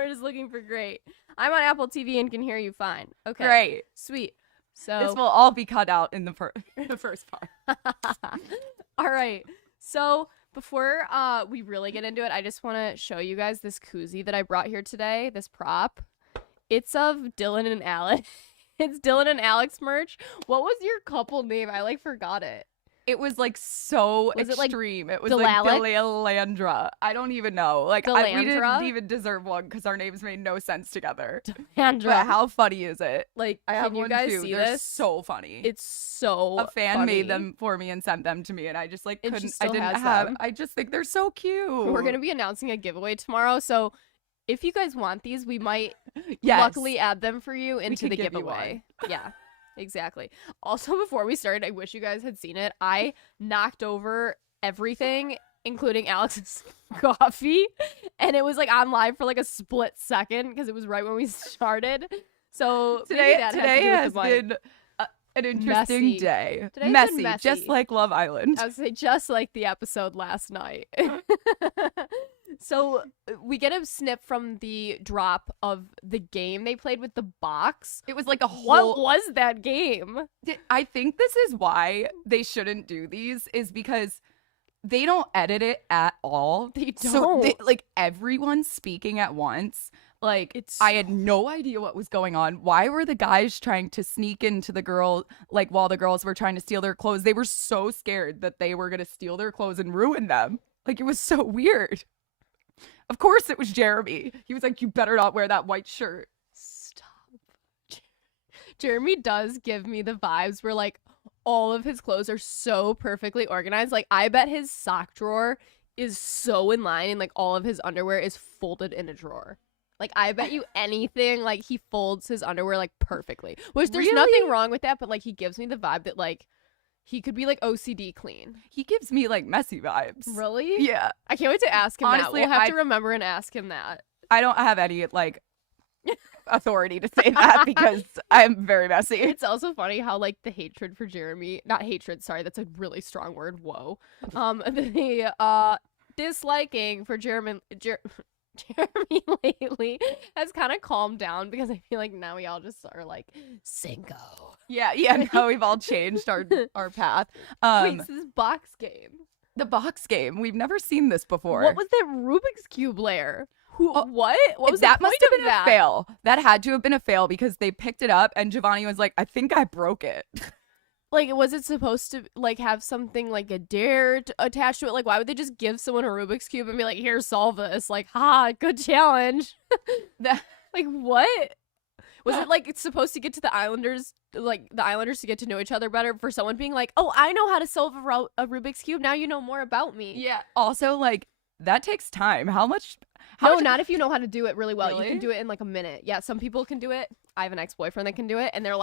We're just looking for great. I'm on Apple TV and can hear you fine. Okay. Great. Sweet. So This will all be cut out in the first part. All right. So before we really get into it, I just want to show you guys this koozie that I brought here today, this prop. It's of Dylan and Alex. It's Dylan and Alex merch. What was your couple name? I forgot it. It was so Was extreme. It was Delalic? like Delandra. I don't even know. We Delandra? didn't even deserve one because our names made no sense together. Delandra. But how funny is it? I I have can you one guys too. see They're this? so funny. It's so a fan funny. made them for me and sent them to me, and I just And she couldn't. I still didn't has have. them. I just think they're so cute. We're gonna be announcing a giveaway tomorrow, so if you guys want these, we might Yes. luckily add them for you into could the give you giveaway. Yeah, exactly. Also, before we started, I wish you guys had seen it. I knocked over everything, including Alex's coffee, and it was on live for a split second because it was right when we started. So Today maybe that today had to has do with been an interesting Messy. day. Today's Messy, been messy. just like Love Island. I would say just like the episode last night. So we get a snip from the drop of the game they played with the box. It was like a whole. What was that game? I think this is why they shouldn't do these, is because they don't edit it at all. They So don't. everyone speaking at once. It's I had no idea what was going on. Why were the guys trying to sneak into the girl, while the girls were trying to steal their clothes? They were so scared that they were going to steal their clothes and ruin them. It was so weird. Of course it was Jeremy. He was like, you better not wear that white shirt. Stop. Jeremy does give me the vibes where all of his clothes are so perfectly organized. I bet his sock drawer is so in line and all of his underwear is folded in a drawer. I bet you anything, he folds his underwear perfectly. Which there's Really? nothing wrong with that, but he gives me the vibe that he could be OCD clean. He gives me messy vibes. Really? Yeah. I can't wait to ask him Honestly, that. We'll have I- to remember and ask him that. I don't have any authority to say that because I'm very messy. It's also funny how the hatred for Jeremy, not hatred, sorry, that's a really strong word. Whoa. The disliking for Jeremy lately has kind of calmed down because I feel now we all just are Cinco. Yeah. Now we've all changed our path. Wait, so this box game. The box game. We've never seen this before. What was that Rubik's Cube layer? Oh, what? What was that the must point have been of that? a fail. That had to have been a fail because they picked it up and Giovanni was like, I think I broke it. Was it supposed to have something a dare attached to it? Why would they just give someone a Rubik's Cube and be like, here, solve this? Ha, good challenge. That- What? Was it it's supposed to get to the Islanders, the Islanders to get to know each other better for someone being oh, I know how to solve a Rubik's Cube. Now you know more about me. Yeah. Also, that takes time. How much? Not if you know how to do it really well. Really? You can do it in a minute. Yeah, some people can do it. I have an ex-boyfriend that can do it, and they're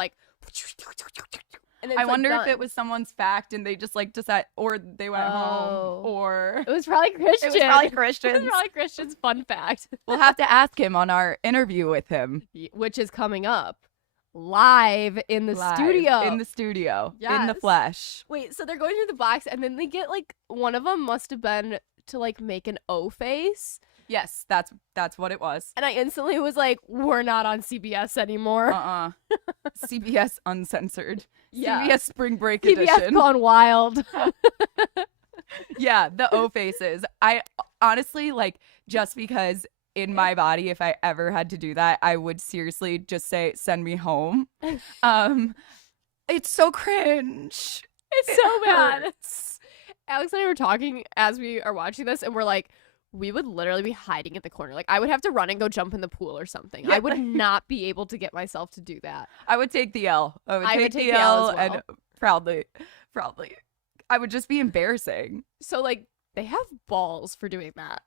and I wonder if done. it was someone's fact and they just decide, or they went home, or It was probably Christian. it was probably It Christian. was probably Christian's fun fact. We'll have to ask him on our interview with him. Which is coming up live in the Live, studio. in the studio, in the Yes. flesh. Wait, so they're going through the box, and then they get one of them must have been to make an O face, Yes, that's what it was. and I instantly was like, "We're not on CBS anymore." CBS uncensored. Yeah. CBS Spring Break CBS edition. gone wild. Yeah, the O faces. I honestly just because in my body, if I ever had to do that, I would seriously just say, "Send me home." It's so cringe. It's It so bad. hurts. Alex and I were talking as we are watching this, and we're like, we would literally be hiding at the corner. I would have to run and go jump in the pool or something. Yeah. I would not be able to get myself to do that. I would take the L. I would take the L L as well. and proudly. I would just be embarrassing. So they have balls for doing that.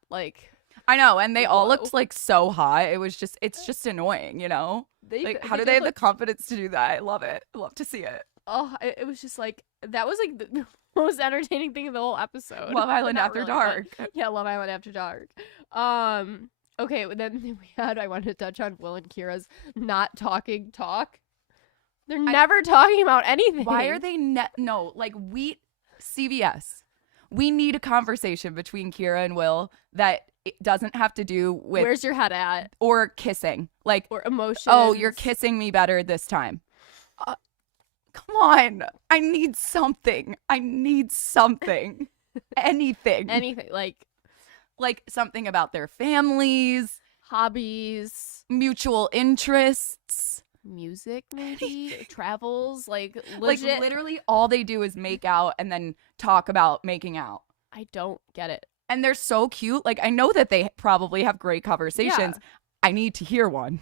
I know, and they all Whoa. looked so hot. It's just annoying, you know? How do they have the confidence to do that? I love it. I love to see it. Oh, it was just that was the most entertaining thing of the whole episode. Love Island Not After really, Dark. but- Yeah, Love Island After Dark. Okay, then we had, I wanted to touch on Will and Kira's not talking talk. They're never talking about anything. Why are they no, CBS. we need a conversation between Kira and Will that it doesn't have to do with Where's your head at? or kissing. Like, Or emotions. oh, you're kissing me better this time. Come on. I need something. Anything. Anything. Like something about their families, hobbies, mutual interests, music, maybe travels, legit. Like literally all they do is make out and then talk about making out. I don't get it. And they're so cute. Like, I know that they probably have great conversations. Yeah. I need to hear one.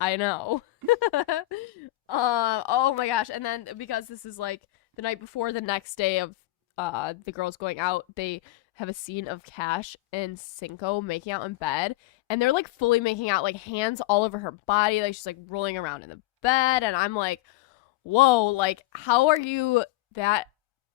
I know. Oh my gosh. And then because this is like the night before the next day of the girls going out, they have a scene of Cash and Cinco making out in bed, and they're like fully making out, like hands all over her body, like she's like rolling around in the bed, and I'm like, whoa, like how are you that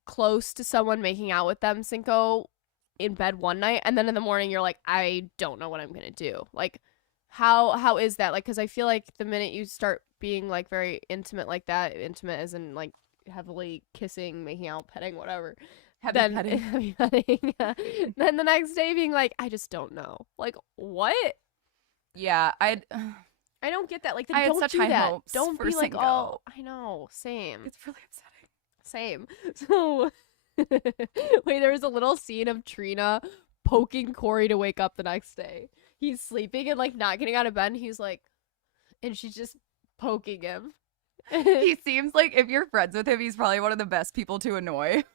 close to someone making out with them, Cinco, in bed one night, and then in the morning you're like, I don't know what I'm gonna do. Like how is that? Like, because I feel like the minute you start being like very intimate like that, intimate as in like heavily kissing, making out, petting, whatever, Heavy petting. Then the next day being like, I just don't know. Like, what? Yeah, I don't get that. Like, I had don't such do high that. hopes Don't for be like, Cinco. oh, I know, same. It's really upsetting. Same. So, wait, there was a little scene of Trina poking Korey to wake up the next day. He's sleeping and like not getting out of bed, and he's like, and she's just poking him. He seems like if you're friends with him, he's probably one of the best people to annoy.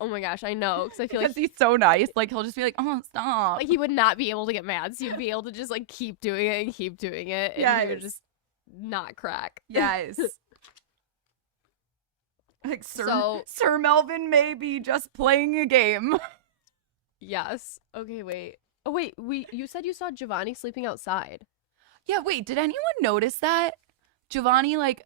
Oh my gosh, I know, because I feel like he's so nice. Like, he'll just be like, oh, stop. like he would not be able to get mad, so you'd be able to just like keep doing it and keep doing it, and he would just not crack. Yes. Like, So- Sir Melvin may be just playing a game. Yes. Okay, wait. Oh wait, you said you saw Giovanni sleeping outside. Yeah, wait, did anyone notice that? Giovanni, like,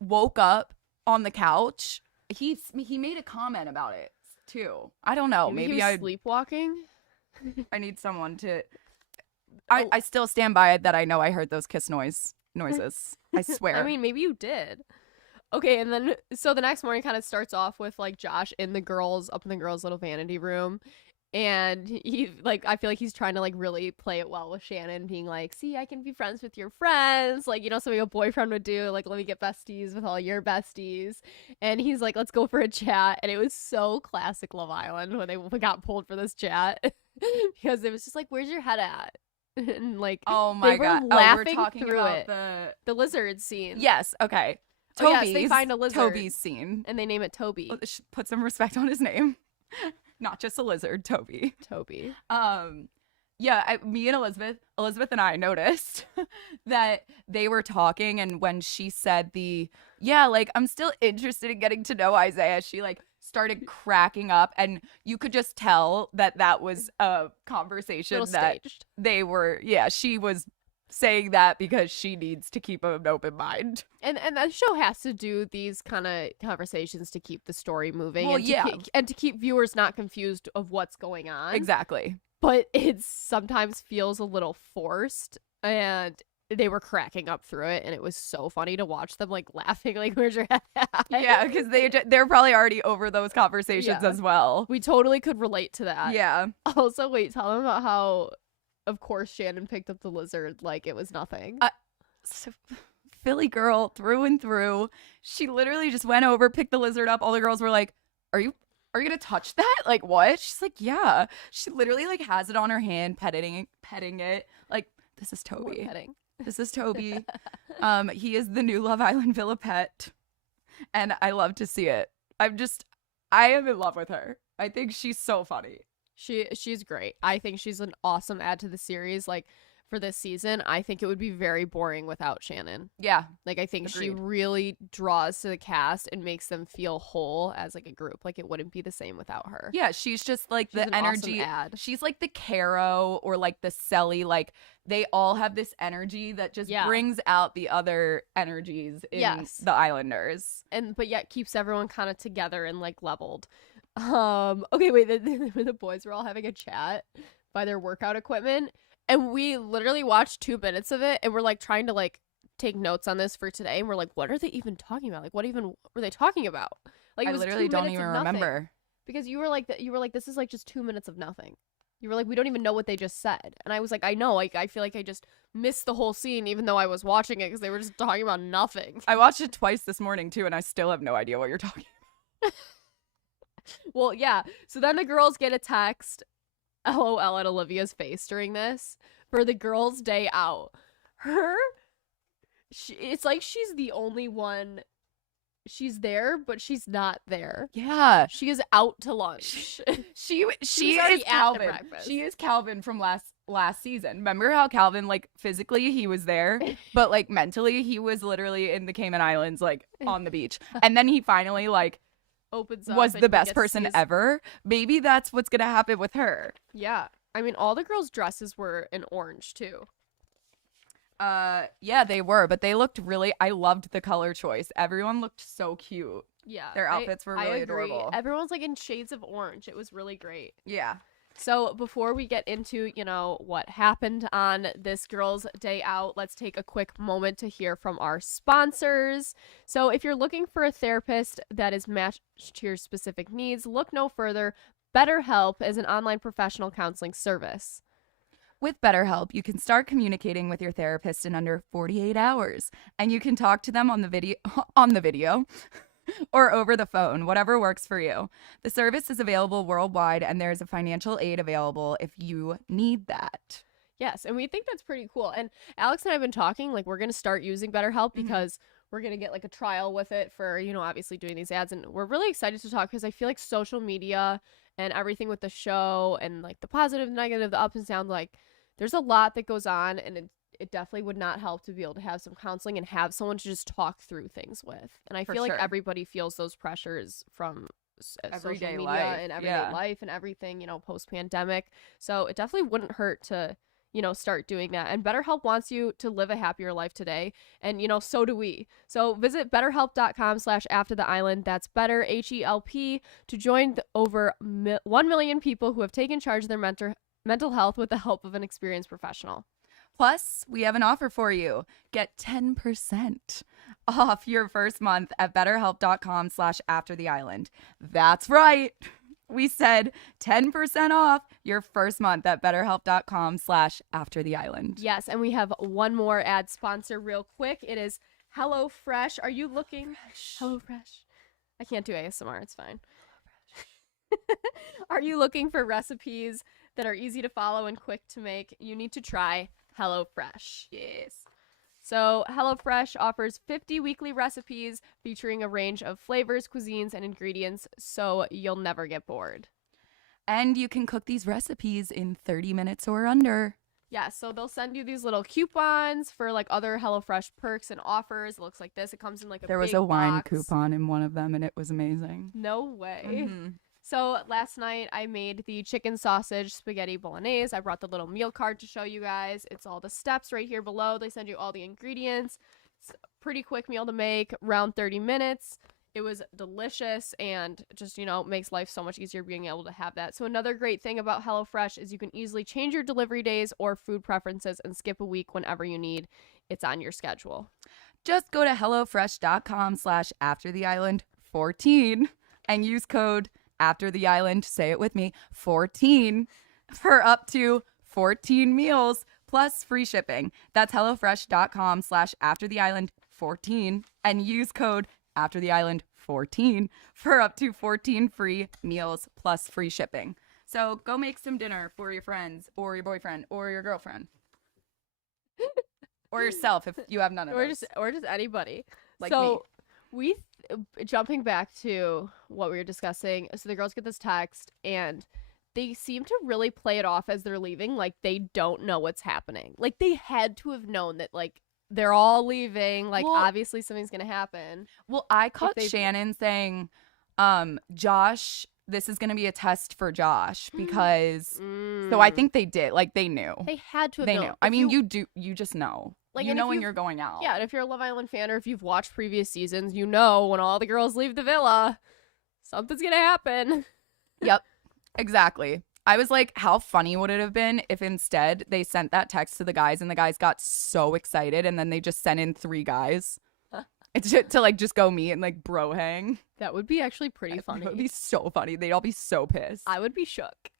woke up on the couch. He made a comment about it, too. I don't know. Maybe Maybe he I was sleepwalking. I need someone to... Oh. I still stand by it that I know I heard those kiss noises. I swear. I mean, maybe you did. Okay, and then so the next morning kind of starts off with like Josh up in the girls' little vanity room, and he like I feel like he's trying to like really play it well with Shannon, being like, "See, I can be friends with your friends, like something a boyfriend would do, like let me get besties with all your besties." And he's like, "Let's go for a chat," and it was so classic Love Island when they got pulled for this chat because it was just like, "Where's your head at?" And like, oh my they were god, laughing we're talking through about it. The lizard scene. Yes, okay. Oh, yes, they find a lizard. Toby's scene. And they name it Toby. Put some respect on his name. Not just a lizard, Toby. Toby. Yeah, me and Elizabeth and I noticed that they were talking, and when she said like, I'm still interested in getting to know Isaiah, she like started cracking up, and you could just tell that was a conversation that staged. They were, she was saying that because she needs to keep an open mind. And that show has to do these kind of conversations to keep the story moving. Well, and to keep viewers not confused of what's going on. Exactly. But it sometimes feels a little forced, and they were cracking up through it, and it was so funny to watch them like laughing, like, where's your head at? Yeah, because they're probably already over those conversations as well. We totally could relate to that. Yeah. Also, wait, tell them about how, of course, Shannon picked up the lizard like it was nothing. So, Philly girl through and through. She literally just went over, picked the lizard up. All the girls were like, Are you gonna touch that? Like, what? She's like, yeah. She literally like has it on her hand, petting it. Like, this is Toby. More petting. This is Toby. He is the new Love Island Villa pet, and I love to see it. I am in love with her. I think she's so funny. She's great. I think she's an awesome add to the series. Like, for this season, I think it would be very boring without Shannon. Yeah. Like, I think she Agreed. really draws to the cast and makes them feel whole as like a group. Like, it wouldn't be the same without her. Yeah, she's just like She's the an energy. awesome add. She's like the Caro or like the Selly. Like, they all have this energy that just brings out the other energies in the Islanders. But yet keeps everyone kind of together and like leveled. Okay, wait, the boys were all having a chat by their workout equipment, and we literally watched 2 minutes of it, and we're like trying to like take notes on this for today, and we're like, what are they even talking about? Like, what even were they talking about? Like, I it was literally 2 don't minutes even of nothing. remember. Because you were like, this is like just 2 minutes of nothing. You were like, we don't even know what they just said. And I was like, I know. Like, I feel like I just missed the whole scene, even though I was watching it because they were just talking about nothing. I watched it twice this morning, too, and I still have no idea what you're talking about. Well, yeah. So then the girls get a text, LOL at Olivia's face during this, for the girls' day out. It's like she's the only one. She's there, but she's not there. Yeah. She is out to lunch. She She was is already at the Calvin. breakfast. She is Calvin from last season. Remember how Calvin, like, physically he was there, but like mentally he was literally in the Cayman Islands, like on the beach. And then he finally like Opens up was and the he best gets person his- ever. Maybe that's what's gonna happen with her. Yeah. I mean, all the girls' dresses were in orange, too. Yeah, they were, but they looked really, I loved the color choice. Everyone looked so cute. Yeah. Their outfits were I really agree. adorable. Everyone's like in shades of orange. It was really great. Yeah. So before we get into, what happened on this girls' day out, let's take a quick moment to hear from our sponsors. So if you're looking for a therapist that is matched to your specific needs, look no further. BetterHelp is an online professional counseling service. With BetterHelp, you can start communicating with your therapist in under 48 hours, and you can talk to them on the video or over the phone, whatever works for you. The service is available worldwide, and there's a financial aid available if you need that. Yes, and we think that's pretty cool. And Alex and I have been talking, like, we're going to start using BetterHelp because we're going to get, like, a trial with it for, obviously doing these ads. And we're really excited to talk because I feel like social media and everything with the show and, like, the positive, negative, the ups and downs, like, there's a lot that goes on, and it definitely would not help to be able to have some counseling and have someone to just talk through things with. And I For feel like sure. everybody feels those pressures from Everyday social media life, and everyday yeah. life and everything, post-pandemic. So it definitely wouldn't hurt to, start doing that. And BetterHelp wants you to live a happier life today. And, so do we. So visit betterhelp.com/aftertheisland. That's better, HELP, to join the over 1 million people who have taken charge of their mental health with the help of an experienced professional. Plus, we have an offer for you. Get 10% off your first month at betterhelp.com/aftertheisland. That's right. We said 10% off your first month at betterhelp.com/aftertheisland. Yes, and we have one more ad sponsor real quick. It is HelloFresh. Are you looking? HelloFresh. I can't do ASMR. It's fine. Are you looking for recipes that are easy to follow and quick to make? You need to try HelloFresh. Yes. So HelloFresh offers 50 weekly recipes featuring a range of flavors, cuisines, and ingredients, so you'll never get bored. And you can cook these recipes in 30 minutes or under. Yeah, so they'll send you these little coupons for like other HelloFresh perks and offers. It looks like this. It comes in like a There was big a wine box. coupon in one of them, and it was amazing. No way. Mm-hmm. So last night I made the chicken sausage spaghetti bolognese. I brought the little meal card to show you guys. It's all the steps right here below. They send you all the ingredients. It's a pretty quick meal to make, around 30 minutes. It was delicious and just, makes life so much easier being able to have that. So another great thing about HelloFresh is you can easily change your delivery days or food preferences and skip a week whenever you need. It's on your schedule. Just go to hellofresh.com/aftertheisland14 and use code aftertheisland, say it with me, 14 for up to 14 meals plus free shipping. That's hellofresh.com/aftertheisland14 and use code aftertheisland14 for up to 14 free meals plus free shipping. So go make some dinner for your friends or your boyfriend or your girlfriend. Or yourself if you have none of those. Or just anybody. Like so jumping back to what we were discussing, so the girls get this text and they seem to really play it off as they're leaving like they don't know what's happening. Like they had to have known that like they're all leaving, like Well, obviously something's gonna happen. Well, I caught they've- Shannon saying, Josh, this is going to be a test for Josh because, so I think they did, like they knew. they had to have They known. knew. I If mean, you just know. Like, You and know if when you've- you're going out. Yeah, and if you're a Love Island fan or if you've watched previous seasons, you know when all the girls leave the villa, something's gonna happen. Yep, exactly. I was like, how funny would it have been if instead they sent that text to the guys and the guys got so excited and then they just sent in 3 guys? It's to like just go meet and like bro hang. That would be actually pretty It funny. would be so funny. They'd all be so pissed. I would be shook.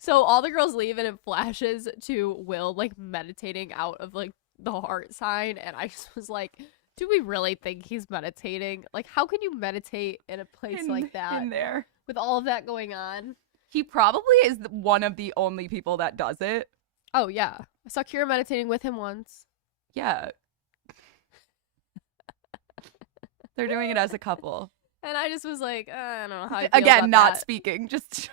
So all the girls leave and it flashes to Will like meditating out of like the heart sign, and I just was like, do we really think he's meditating? Like, how can you meditate in a place like that in there with all of that going on? He probably is one of the only people that does it. Oh yeah, I saw Kira meditating with him once. Yeah. They're doing it as a couple. And I just was like, I don't know how I feel Again, about not that. speaking. Just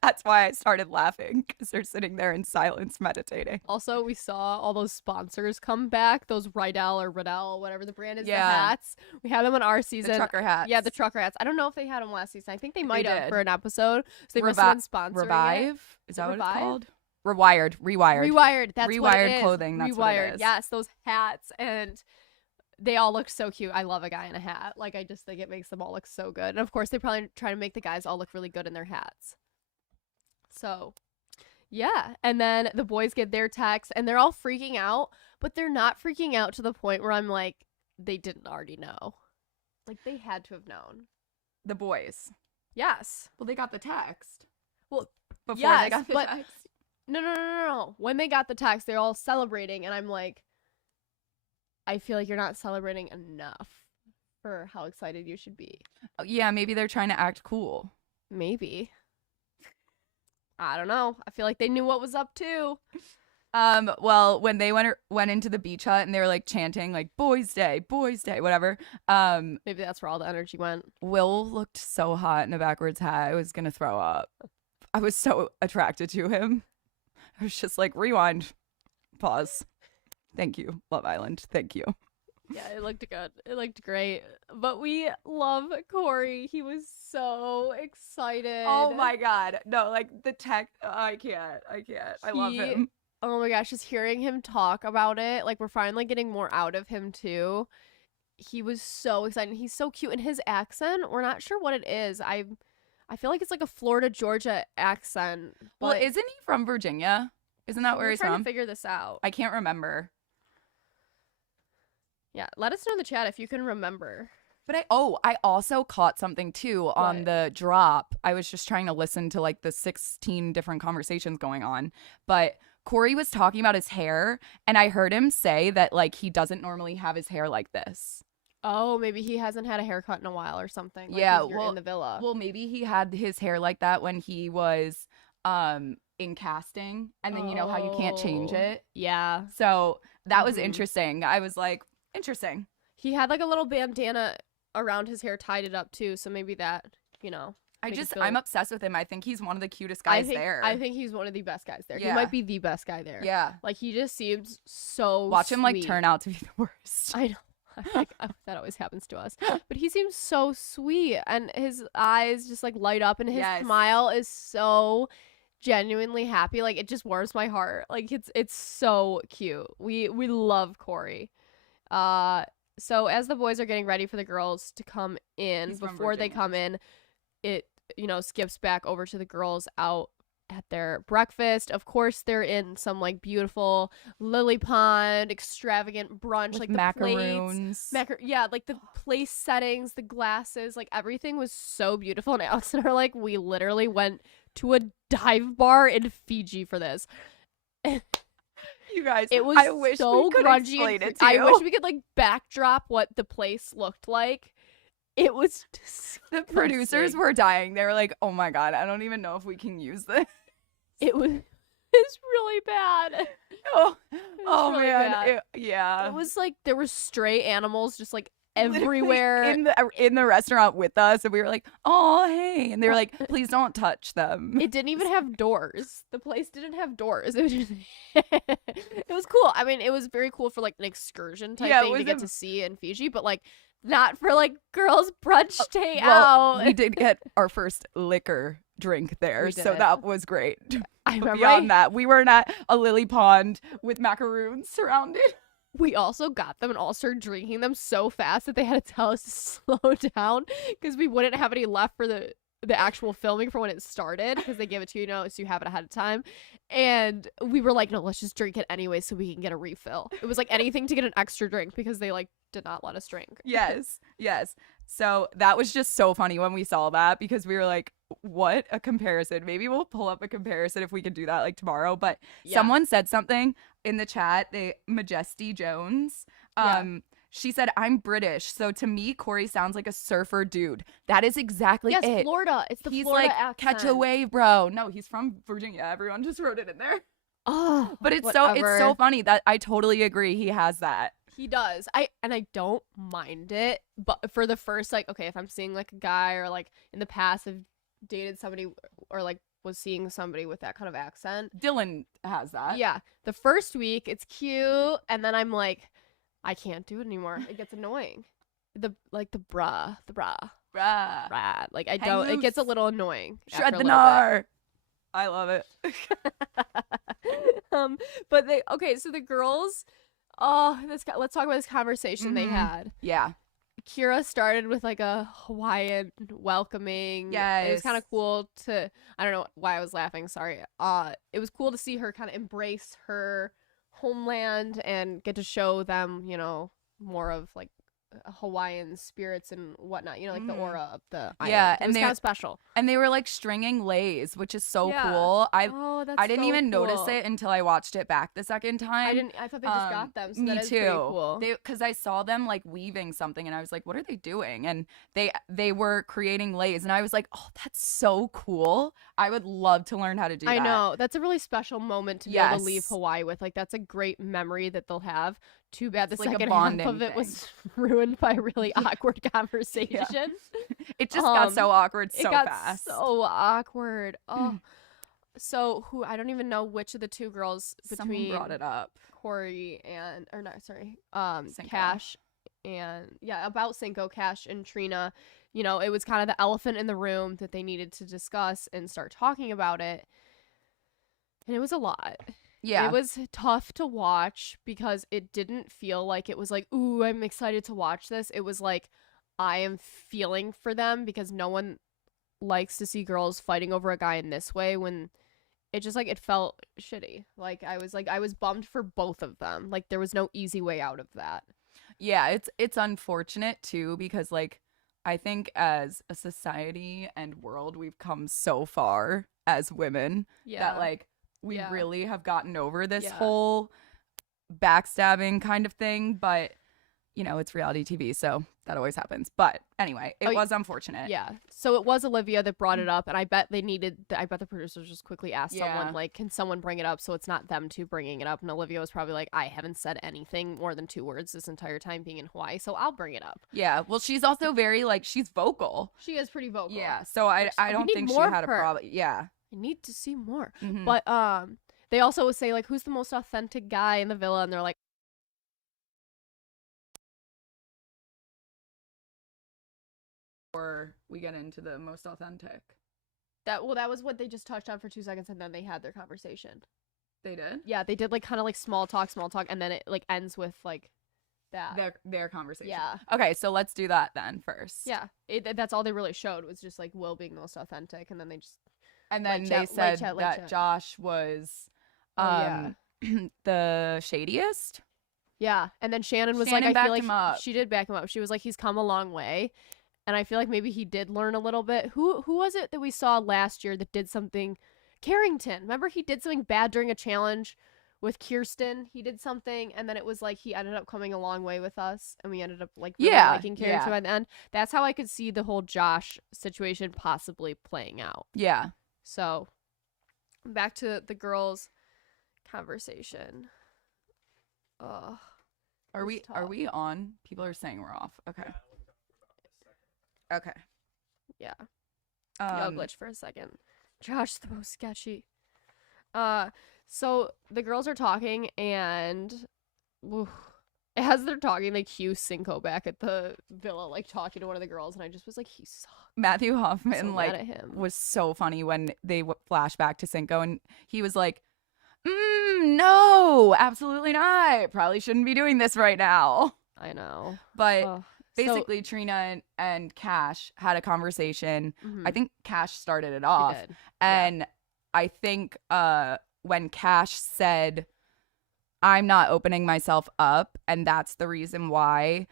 that's why I started laughing, because they're sitting there in silence meditating. Also, we saw all those sponsors come back. Those Rydell or Riddell, whatever the brand is, the Yeah. hats. We had them in our season. The trucker hats. Yeah, the trucker hats. I don't know if they had them last season. I think they might have did. for an episode. So they must have been sponsoring it. Revive? Is that Revive? what it's called? Rewired. Rewired. That's what it Rewired is. clothing. That's what it is. Yes, those hats, and they all look so cute. I love a guy in a hat. Like, I just think it makes them all look so good. And of course, they probably try to make the guys all look really good in their hats. So, yeah. And then the boys get their text, and they're all freaking out, but they're not freaking out to the point where I'm like, they didn't already know. Like, they had to have known. The boys. Yes. Well, they got the text. Well, Before they yes, got the but text. No. When they got the text, they're all celebrating, and I'm like, I feel like you're not celebrating enough for how excited you should be. Oh, yeah, maybe they're trying to act cool. Maybe. I don't know. I feel like they knew what was up too. Well, when they went into the beach hut and they were like chanting like boys day, whatever. Maybe that's where all the energy went. Will looked so hot in a backwards hat. I was gonna throw up. I was so attracted to him. I was just like, rewind, pause. Thank you, Love Island. Thank you. Yeah, it looked good. It looked great. But we love Korey. He was so excited. Oh my god. No, like the tech. I can't. I love him. Oh my gosh, just hearing him talk about it, like we're finally getting more out of him too. He was so excited. He's so cute, and his accent, we're not sure what it is. I feel like it's like a Florida, Georgia accent. Well, but isn't he from Virginia? Isn't that where we're he's trying from? to figure this out. I can't remember. Yeah, let us know in the chat if you can remember. But I also caught something too on the drop. I was just trying to listen to like the 16 different conversations going on. But Korey was talking about his hair, and I heard him say that like he doesn't normally have his hair like this. Oh, maybe he hasn't had a haircut in a while or something. Like, Yeah, 'cause you're in the villa. Well, maybe he had his hair like that when he was in casting, and then you know how you can't change it. Yeah. So that was Mhm. interesting. I was like, interesting. He had like a little bandana around his hair, tied it up too, so maybe that, you know. I'm obsessed with him. I think he's one of the cutest guys there. I think he's one of the best guys there. Yeah. He might be the best guy there. Yeah. Like, he just seems so Watch him like sweet. turn out to be the worst. I know. That always happens to us. But he seems so sweet, and his eyes just like light up, and his Yes. smile is so genuinely happy. Like, it just warms my heart. Like, it's so cute. We love Korey. So as the boys are getting ready for the girls to come in, He's from before they Virginia. come in, it, you know, skips back over to the girls out at their breakfast. Of course, they're in some like beautiful lily pond extravagant brunch, With like the macaroons. plates, yeah, like the place settings, the glasses, like everything was so beautiful. And Alex and I are like, we literally went to a dive bar in Fiji for this. You guys, It was I wish so we could grungy. explain And it to I you. wish we could like backdrop what the place looked like. It was The producers were dying. They were like, "Oh my god, I don't even know if we can use this." It was. It's really bad. Oh, really man, bad. yeah. It was like there were stray animals just like Literally everywhere. in the restaurant with us, and we were like, "Oh, hey," and they were like, "Please don't touch them." It didn't even have doors. The place didn't have doors. It was just it was cool. I mean, it was very cool for like an excursion type Yeah, it thing to was get to see in Fiji, but like not for like girls brunch day Well, out. we did get our first liquor drink there, We so did. that was great. I remember Beyond that, we were not a lily pond with macaroons surrounded. we also got them and all started drinking them so fast that they had to tell us to slow down because we wouldn't have any left for the the actual filming for when it started because they give it to you, so you have it ahead of time. And we were like, no, let's just drink it anyway so we can get a refill. It was like anything to get an extra drink because they like did not let us drink. Yes. So that was just so funny when we saw that because we were like, what a comparison. Maybe we'll pull up a comparison if we could do that like tomorrow. But someone said something in the chat, Majesty Jones. She said, I'm British, so to me, Korey sounds like a surfer dude. That is exactly it. Yes, Florida. It's the he's Florida like, accent. catch a wave, bro. No, he's from Virginia. Everyone just wrote it in there. Oh, but it's so funny that I totally agree. He has that. He does. I don't mind it, but for the first like, okay, if I'm seeing like a guy or like in the past have dated somebody or like was seeing somebody with that kind of accent. Dylan has that. Yeah. The first week it's cute, and then I'm like, I can't do it anymore. It gets annoying. The bruh. Like I don't. It gets a little annoying. Shred the gnar. I love it. But so the girls. Oh, let's talk about this conversation they had. Yeah. Kira started with like a Hawaiian welcoming. Yes. It was kind of cool to. I don't know why I was laughing. Sorry. It was cool to see her kind of embrace her homeland and get to show them, more of like Hawaiian spirits and whatnot, like the aura of the island. Yeah, it was kind of special. And they were like stringing lays, which is so cool. I didn't even notice it until I watched it back the second time. I thought they just got them. So me that is too. pretty cool. Because I saw them like weaving something, and I was like, "What are they doing?" And they were creating lays, and I was like, "Oh, that's so cool! I would love to learn how to do that." I know, that's a really special moment to be able to leave Hawaii with. Like, that's a great memory that they'll have. Too bad the second half of it was ruined by a really awkward conversation. Yeah. It just got so awkward so fast. It got so awkward. Oh, so I don't even know which of the two girls between Someone brought it up. Korey and Cinco. Cash and about Cinco, Cash and Trina. It was kind of the elephant in the room that they needed to discuss and start talking about it, and it was a lot. Yeah. It was tough to watch because it didn't feel like it was like, ooh, I'm excited to watch this. It was like, I am feeling for them because no one likes to see girls fighting over a guy in this way when it just like, it felt shitty. Like, I was bummed for both of them. Like, there was no easy way out of that. Yeah, it's unfortunate too because like, I think as a society and world, we've come so far as women that like, we really have gotten over this whole backstabbing kind of thing, but it's reality TV, so that always happens. But anyway, it was unfortunate. Yeah. So it was Olivia that brought it up, and I bet the producers just quickly asked someone, like, can someone bring it up so it's not them two bringing it up? And Olivia was probably like, I haven't said anything more than 2 words this entire time being in Hawaii, so I'll bring it up. Yeah. Well, she's also very, like, she's vocal. She is pretty vocal. Yeah. So I don't think she had a problem. Yeah. I need to see more. Mm-hmm. But they also would say, like, who's the most authentic guy in the villa? And they're like, or we get into the most authentic. that was what they just touched on for 2 seconds, and then they had their conversation. They did? Yeah, they did like kind of like small talk, and then it like ends with like that. Their conversation. Yeah. Okay, so let's do that then first. Yeah. That's all they really showed was just like Will being the most authentic, and then they just they said that Josh was the shadiest. Yeah, and then Shannon was like, I feel like she did back him up. She was like, he's come a long way, and I feel like maybe he did learn a little bit. Who was it that we saw last year that did something? Carrington. Remember he did something bad during a challenge with Kirsten. He did something, and then it was like he ended up coming a long way with us, and we ended up like really liking Carrington at the end. That's how I could see the whole Josh situation possibly playing out. Yeah. So back to the girls' conversation. Are we on? People are saying we're off. Okay. Okay. Yeah. I'll glitch for a second. Josh, the most sketchy. So the girls are talking, and as they're talking, they cue Cinco back at the villa, like talking to one of the girls, and I just was like, he sucks. Matthew Hoffman so mad at him. Was so funny when they flash back to Cinco, and he was like, no, absolutely not. Probably shouldn't be doing this right now. I know. But basically Trina and Cash had a conversation. I think Cash started it off. She did. And I think when Cash said, I'm not opening myself up, and that's the reason why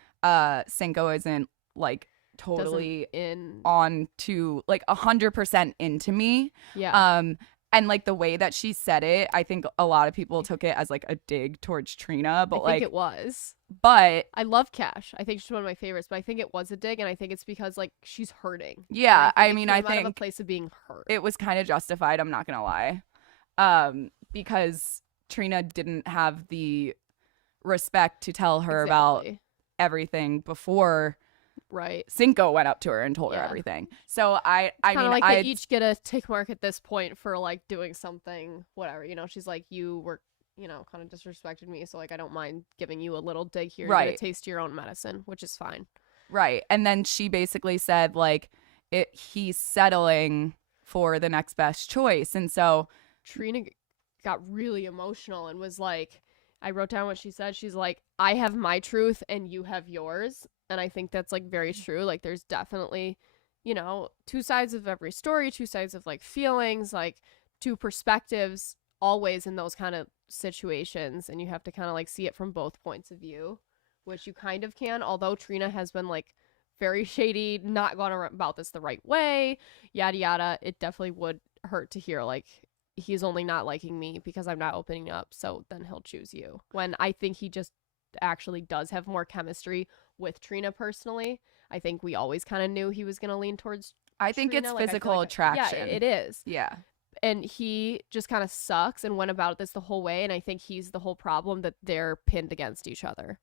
Cinco isn't like totally on to like 100% into me. Yeah. And like the way that she said it, I think a lot of people took it as like a dig towards Trina, but I think it was. But I love Cash. I think she's one of my favorites, but I think it was a dig, and I think it's because like she's hurting. Yeah, I think out of a place of being hurt. It was kind of justified, I'm not gonna lie. Because Trina didn't have the respect to tell her about everything before Cinco went up to her and told her everything. So I mean, like they each get a tick mark at this point for like doing something, whatever. You know, she's like, you were, you know, kind of disrespected me, so like I don't mind giving you a little dig here. Right. You get a taste of your own medicine, which is fine. Right. And then she basically said like he's settling for the next best choice. And so Trina got really emotional and was like, I wrote down what she said. She's like, I have my truth and you have yours. And I think that's like very true. Like there's definitely, you know, two sides of every story, two sides of like feelings, like two perspectives always in those kind of situations. And you have to kind of like see it from both points of view, which you kind of can. Although Trina has been like very shady, not gone about this the right way, yada yada. It definitely would hurt to hear like he's only not liking me because I'm not opening up, so then he'll choose you. When I think he just actually does have more chemistry with Trina personally. I think we always kind of knew he was going to lean towards I think Trina. it's like, physical attraction. Yeah, it is. Yeah. And he just kind of sucks and went about this the whole way, and I think he's the whole problem that they're pinned against each other.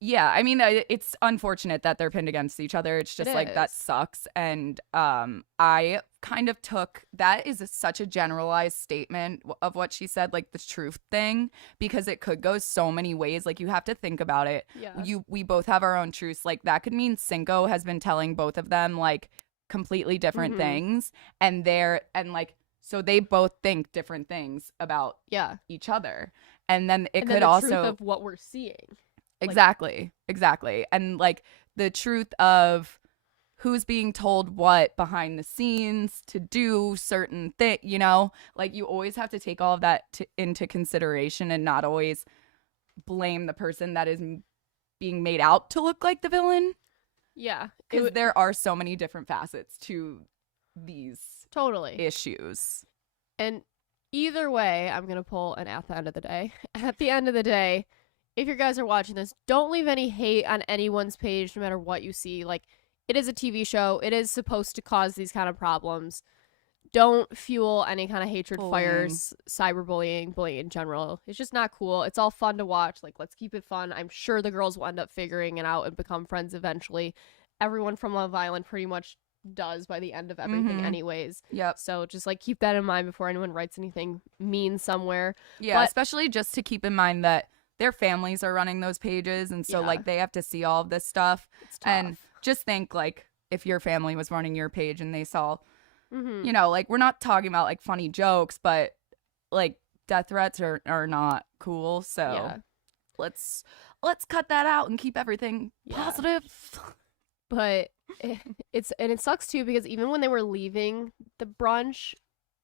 Yeah, I mean, it's unfortunate that they're pinned against each other. It's just like that sucks. And I kind of took that is such a generalized statement of what she said, like the truth thing, because it could go so many ways. Like you have to think about it. Yeah. We both have our own truths. Like that could mean Cinco has been telling both of them like completely different things, and so they both think different things about each other. And then it could also truth of what we're seeing. Exactly. And like the truth of who's being told what behind the scenes to do certain thing, you know, like you always have to take all of that into consideration and not always blame the person that is being made out to look like the villain. Yeah. Because there are so many different facets to these issues. And either way, I'm going to pull an at the end of the day. At the end of the day, if you guys are watching this, don't leave any hate on anyone's page, no matter what you see. Like, it is a TV show. It is supposed to cause these kind of problems. Don't fuel any kind of hatred fires, cyberbullying, bullying in general. It's just not cool. It's all fun to watch. Like, let's keep it fun. I'm sure the girls will end up figuring it out and become friends eventually. Everyone from Love Island pretty much does by the end of everything anyways. Yep. So just, like, keep that in mind before anyone writes anything mean somewhere. Yeah, but especially just to keep in mind that their families are running those pages, and so like they have to see all of this stuff. It's tough. And just think like if your family was running your page and they saw, you know, like we're not talking about like funny jokes, but like death threats are not cool. So let's cut that out and keep everything positive. But it sucks too, because even when they were leaving the brunch,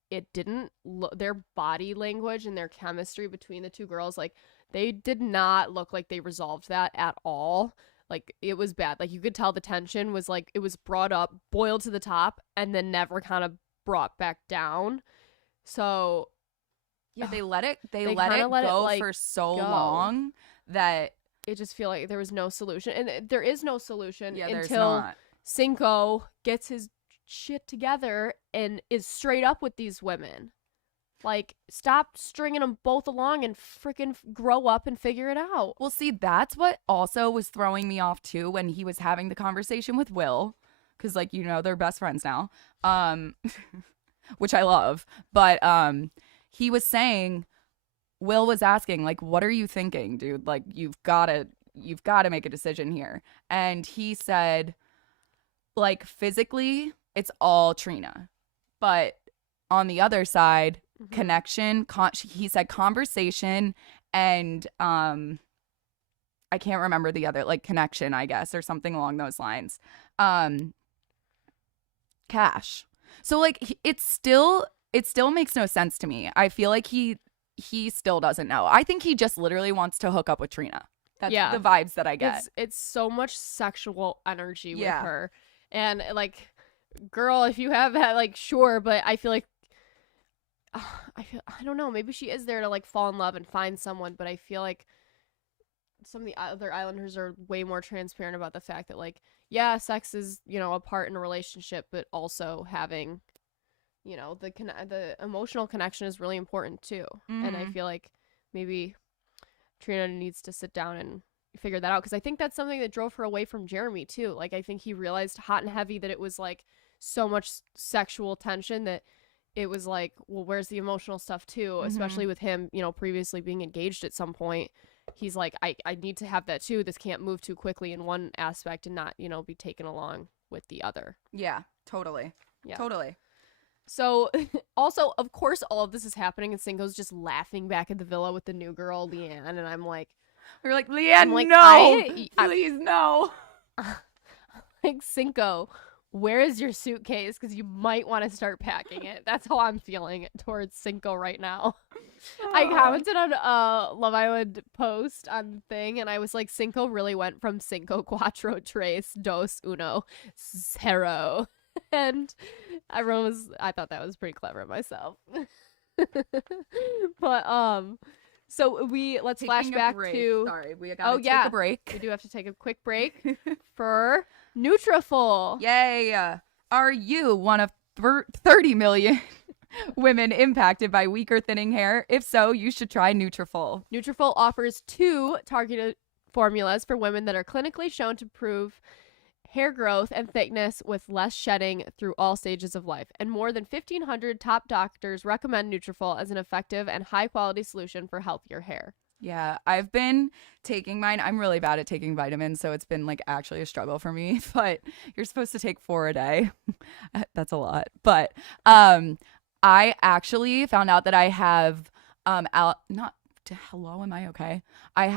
it didn't look, their body language and their chemistry between the two girls, like they did not look like they resolved that at all. Like it was bad. Like you could tell the tension was like it was brought up, boiled to the top, and then never kind of brought back down. So yeah, they let it go for so long that it just feel like there was no solution, and there is no solution until Cinco gets his shit together and is straight up with these women. Like, stop stringing them both along and freaking grow up and figure it out. Well, see, that's what also was throwing me off, too, when he was having the conversation with Will. Because, like, you know, they're best friends now. Which I love. But he was saying, Will was asking, like, what are you thinking, dude? Like, you've got to make a decision here. And he said, like, physically, it's all Trina. But on the other side, connection, he said conversation and I can't remember the other, like, connection, I guess, or something along those lines. Cash. So, like, it still makes no sense to me. I feel like he still doesn't know. I think he just literally wants to hook up with Trina. That's the vibes that I get. It's so much sexual energy with Yeah. her. And like, girl, if you have that, like, sure, but I feel like I don't know, maybe she is there to like fall in love and find someone, but I feel like some of the other islanders are way more transparent about the fact that, like, yeah, sex is, you know, a part in a relationship, but also having, you know, the emotional connection is really important too. And I feel like maybe Trina needs to sit down and figure that out, because I think that's something that drove her away from Jeremy too. Like, I think he realized hot and heavy that it was like so much sexual tension that it was like, well, where's the emotional stuff too? Especially with him, you know, previously being engaged at some point. He's like, I need to have that too. This can't move too quickly in one aspect and not, you know, be taken along with the other. Yeah, totally. Yeah. Totally. So, also, of course, all of this is happening, and Cinco's just laughing back at the villa with the new girl, Leanne, and I'm like... We're like, Leanne, like, no! Please, no! Like, Cinco, where is your suitcase? Because you might want to start packing it. That's how I'm feeling towards Cinco right now. I commented on a Love Island post on the thing, and I was like, Cinco really went from Cinco, Cuatro, Tres, Dos, Uno, Cero. And I thought that was pretty clever myself. But so let's flash back to... Sorry, we gotta take a break. We do have to take a quick break for Nutrafol. Yay! Are you one of 30 million women impacted by weak or thinning hair? If so, you should try Nutrafol. Nutrafol offers 2 targeted formulas for women that are clinically shown to improve hair growth and thickness with less shedding through all stages of life. And more than 1,500 top doctors recommend Nutrafol as an effective and high-quality solution for healthier hair. Yeah, I've been taking mine. I'm really bad at taking vitamins, so it's been like actually a struggle for me. But you're supposed to take 4 a day. That's a lot. But I actually found out that I have hello, am I okay? I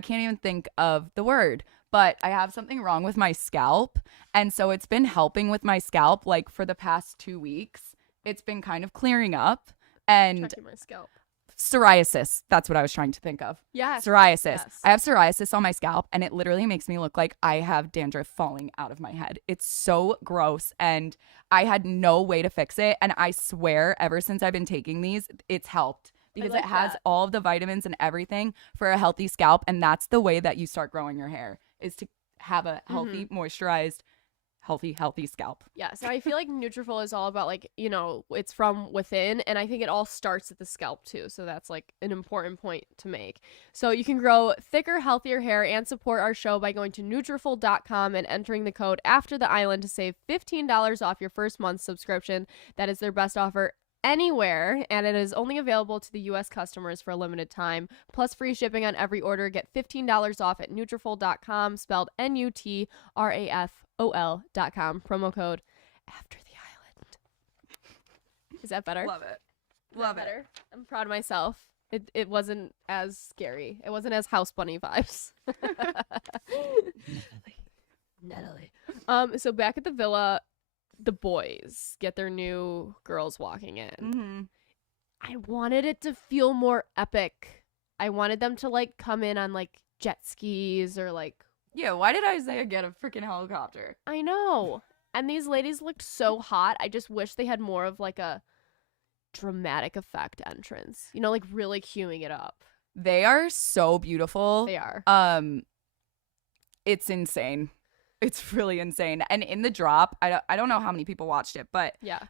can't even think of the word, but I have something wrong with my scalp. And so it's been helping with my scalp like for the past 2 weeks. It's been kind of clearing up. And Checking my scalp. Psoriasis. That's what I was trying to think of. Yes. Psoriasis. Yes. I have psoriasis on my scalp, and it literally makes me look like I have dandruff falling out of my head. It's so gross, and I had no way to fix it. And I swear, ever since I've been taking these, it's helped because it has all of the vitamins and everything for a healthy scalp. And that's the way that you start growing your hair, is to have a healthy, moisturized, healthy scalp. Yeah, so I feel like Nutrafol is all about, like, you know, it's from within, and I think it all starts at the scalp too. So that's like an important point to make. So you can grow thicker, healthier hair and support our show by going to Nutrafol.com and entering the code After the Island to save $15 off your first month's subscription. That is their best offer anywhere, and it is only available to the U.S. customers for a limited time, plus free shipping on every order. Get $15 off at Nutrafol.com, spelled Nutrafol.com, promo code After the Island. Is that better? Love it. Love it. I'm proud of myself. It wasn't as scary. It wasn't as House Bunny vibes. Natalie. So back at the villa, the boys get their new girls walking in. I wanted it to feel more epic. I wanted them to like come in on like jet skis or like... Yeah, why did Isaiah get a freaking helicopter? I know. And these ladies looked so hot. I just wish they had more of like a dramatic effect entrance. You know, like really queuing it up. They are so beautiful. They are. It's insane. It's really insane. And in the drop, I don't know how many people watched it, but yeah.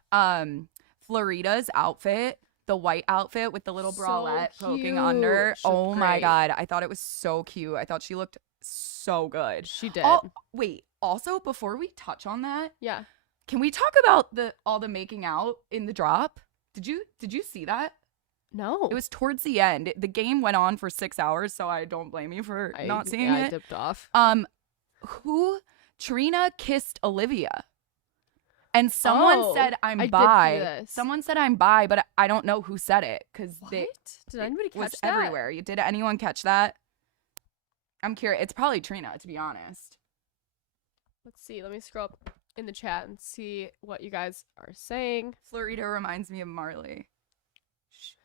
Florida's outfit, the white outfit with the little bralette poking under. She looked Oh my great. God. I thought it was so cute. I thought she looked so good. She did. Oh, wait, also before we touch on that, Yeah. can we talk about all the making out in the drop? Did you see that? No. It was towards the end. The game went on for 6 hours, so I don't blame you for not seeing it. I dipped off. Trina kissed Olivia. And someone said I'm I did bi. see this. Someone said I'm bi, but I don't know who said it because Did anybody catch was that? everywhere. Did anyone catch that? I'm curious. It's probably Trina, to be honest. Let's see. Let me scroll up in the chat and see what you guys are saying. Florida reminds me of Marley.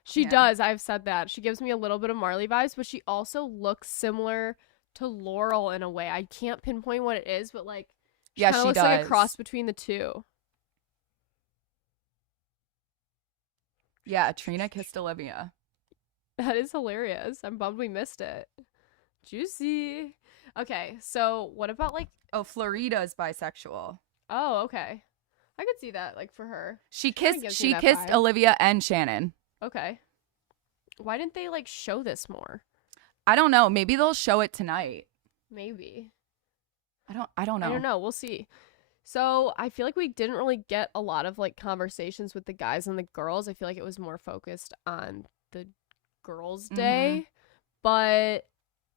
She does. I've said that. She gives me a little bit of Marley vibes, but she also looks similar to Laurel in a way. I can't pinpoint what it is, but like, she kind of looks like a cross between the two. Yeah, Trina kissed Olivia. That is hilarious. I'm bummed we missed it. Juicy. Okay, so what about like... Oh, Florida is bisexual. Oh, okay. I could see that, like, for her. She kissed Olivia and Shannon. Okay. Why didn't they, like, show this more? I don't know. Maybe they'll show it tonight. Maybe. I don't know. I don't know. We'll see. So I feel like we didn't really get a lot of, like, conversations with the guys and the girls. I feel like it was more focused on the girls' day. But...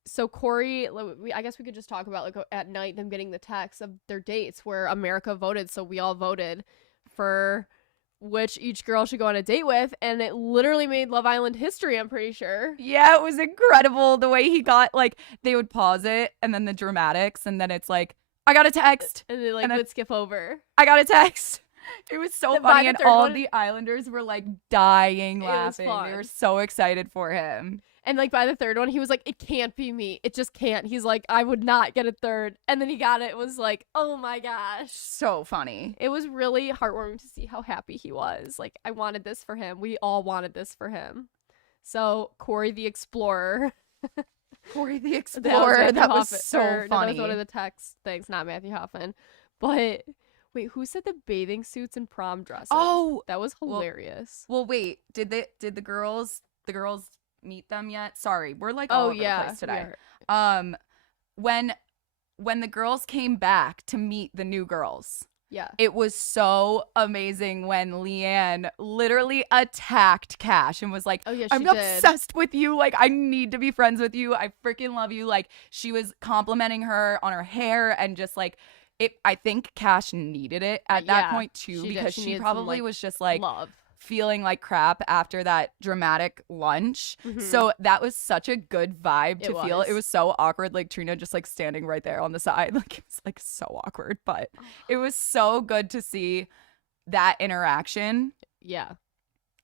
So Korey, I guess we could just talk about, like, at night them getting the text of their dates where America voted. So we all voted for which each girl should go on a date with. And it literally made Love Island history, I'm pretty sure. Yeah, it was incredible the way he got, like, they would pause it and then the dramatics. And then it's like, I got a text. And they, like, would skip over. I got a text. It was so funny. And all the Islanders were, like, dying laughing. They were so excited for him. And, like, by the third one, he was like, it can't be me. It just can't. He's like, I would not get a third. And then he got it. It was like, oh, my gosh. So funny. It was really heartwarming to see how happy he was. Like, I wanted this for him. We all wanted this for him. So, Korey the Explorer. Korey the Explorer. That was so funny. No, that was one of the text things, not Matthew Hoffman. But, wait, who said the bathing suits and prom dresses? Oh! That was hilarious. Well, wait. Did the girls meet them yet? Sorry, we're like all over the place today. When the girls came back to meet the new girls, it was so amazing when Leanne literally attacked Cash and was like, I'm obsessed with you, like I need to be friends with you, I freaking love you. Like she was complimenting her on her hair and just like I think Cash needed it at that point too, because she probably was just like love. Feeling like crap after that dramatic lunch. So that was such a good vibe to feel. It was so awkward, like Trina just like standing right there on the side. Like it was like so awkward, but it was so good to see that interaction. Yeah,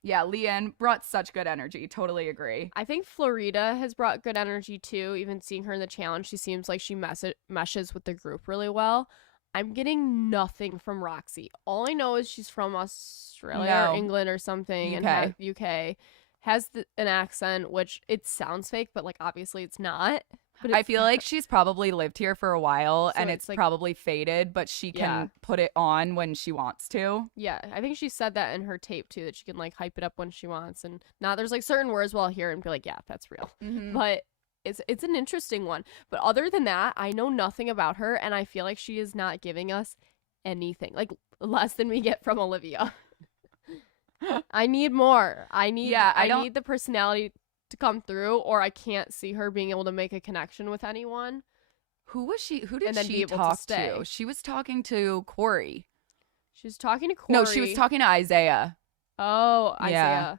Leanne brought such good energy. Totally agree. I think Florida has brought good energy too. Even seeing her in the challenge, she seems like she meshes with the group really well. I'm getting nothing from Roxy. All I know is she's from Australia or England or something. And UK. Has an accent, which it sounds fake, but like obviously it's not. But I feel like she's probably lived here for a while, so and it's like, probably faded, but she can put it on when she wants to. Yeah, I think she said that in her tape too, that she can like hype it up when she wants. And now there's like certain words we'll hear and be like, yeah, that's real. But it's an interesting one. But other than that, I know nothing about her, and I feel like she is not giving us anything. Like less than we get from Olivia. I need more. I need the personality to come through, or I can't see her being able to make a connection with anyone. Who was she? Who did she talk to? She was talking to Korey. She was talking to Korey. No, she was talking to Isaiah. Oh, Isaiah. Yeah.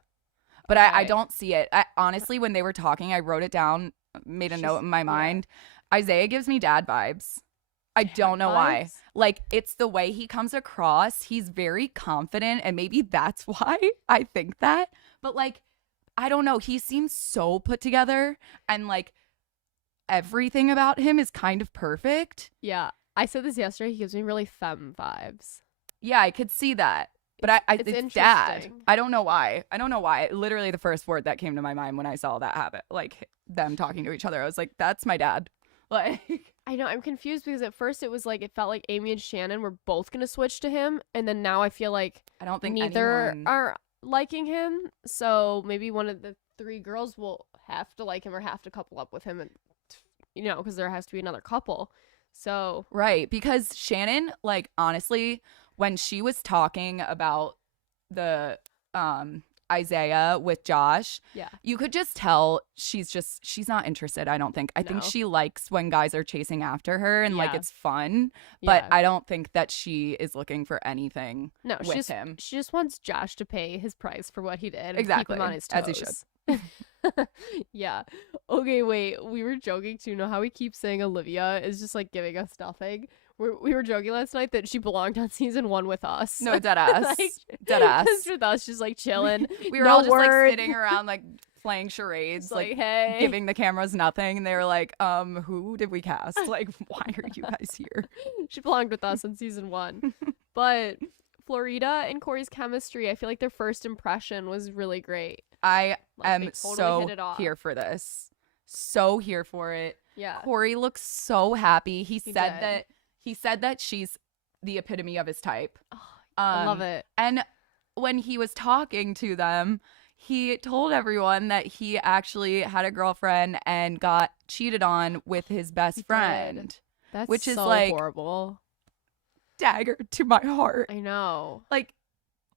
But I don't see it. Honestly, when they were talking, I wrote it down, made a note in my mind. Isaiah gives me dad vibes. I don't know why. Like, it's the way he comes across. He's very confident, and maybe that's why I think that. But, like, I don't know. He seems so put together, and, like, everything about him is kind of perfect. Yeah. I said this yesterday. He gives me really femme vibes. Yeah, I could see that. But it's dad. I don't know why. Literally the first word that came to my mind when I saw that happen, like, them talking to each other, I was like, that's my dad. Like, I know, I'm confused because at first it was like, it felt like Amy and Shannon were both going to switch to him. And then now I feel like I don't think neither are liking him. So maybe one of the three girls will have to like him or have to couple up with him. And, you know, because there has to be another couple. So. Right. Because Shannon, like, honestly, when she was talking about the Isaiah with Josh, you could just tell she's not interested, I don't think. I think she likes when guys are chasing after her and like it's fun, but I don't think that she is looking for anything with him. She just wants Josh to pay his price for what he did and exactly keep him on his toes. As he should. Yeah. Okay, wait. We were joking too. You know how we keep saying Olivia is just like giving us nothing? We were joking last night that she belonged on season 1 with us. No, dead ass. Like, Dead ass. just with us, just like chilling. We were No all just like words. sitting around like playing charades, Just like, like hey. giving the cameras nothing. And they were like, who did we cast? Like, why are you guys here? She belonged with us in season 1. But Florida and Korey's chemistry, I feel like their first impression was really great. I Like, am they totally so hit it off. here for this. So here for it. Yeah. Korey looks so happy. He said did. that she's the epitome of his type. Oh, I love it. And when he was talking to them, he told everyone that he actually had a girlfriend and got cheated on with his best friend. That's which is so like horrible. Dagger to my heart. I know. Like,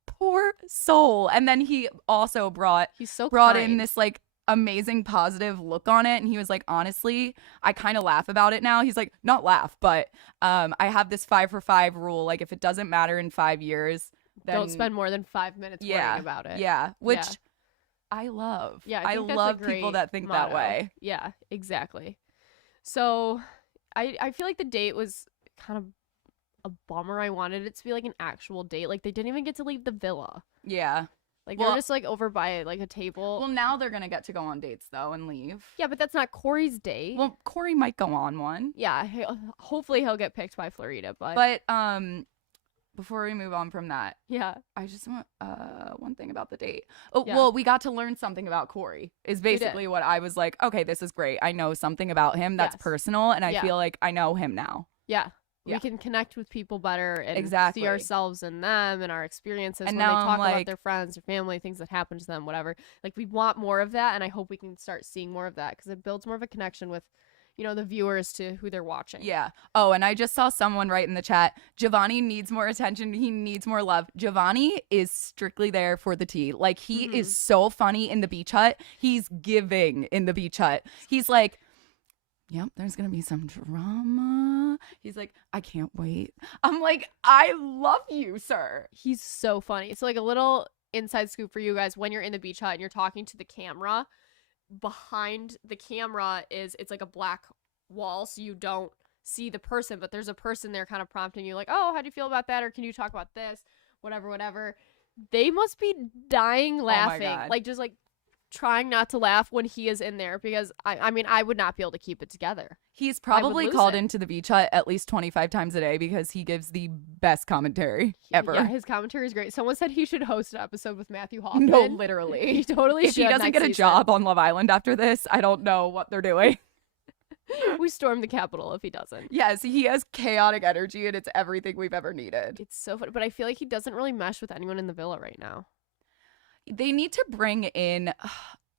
poor soul. And then he also brought He's so in kind. this like amazing positive look on it, and he was like, honestly, I kind of laugh about it now. He's like, not laugh, but I have this 5 for 5 rule. Like, if it doesn't matter in 5 years, then Don't spend more than 5 minutes worrying about it. Yeah, which Yeah. I love. Yeah, I think that's a love people great that think motto. that way. Yeah, exactly. So I feel like the date was kind of a bummer. I wanted it to be like an actual date. Like, they didn't even get to leave the villa. Yeah. Like, they were just like over by like a table. Well, now they're gonna get to go on dates though and leave. Yeah, but that's not Korey's date. Well, Korey might go on one. Yeah, hopefully he'll get picked by Florida, But before we move on from that, yeah. I just want one thing about the date. Oh, Yeah. well, we got to learn something about Korey. Is basically what I was like, okay, this is great. I know something about him that's Yes. personal, and I Yeah. feel like I know him now. Yeah. Yeah. We can connect with people better and Exactly. see ourselves in them and our experiences And when they now I'm talk about like- their friends, their family, things that happen to them, whatever. Like, we want more of that, and I hope we can start seeing more of that because it builds more of a connection with, you know, the viewers to who they're watching. Yeah. Oh, and I just saw someone write in the chat, Giovanni needs more attention. He needs more love. Giovanni is strictly there for the tea. Like, he is so funny in the beach hut. He's giving in the beach hut. He's like, yep, there's going to be some drama. He's like, I can't wait. I'm like, I love you, sir. He's so funny. So, like, a little inside scoop for you guys: when you're in the beach hut and you're talking to the camera, behind the camera it's like a black wall, so you don't see the person, but there's a person there kind of prompting you, like, oh, how do you feel about that, or can you talk about this, whatever. They must be dying laughing. God. Like, just like trying not to laugh when he is in there, because I mean, I would not be able to keep it together. He's probably lose called it. into the beach hut at least 25 times a day because he gives the best commentary ever. Yeah, his commentary is great. Someone said he should host an episode with Matthew Hoffman. No, literally. He totally If should. he doesn't next get a season. job on Love Island after this, I don't know what they're doing. We storm the Capitol if he doesn't. Yes, he has chaotic energy and it's everything we've ever needed. It's so funny, but I feel like he doesn't really mesh with anyone in the villa right now. They need to bring in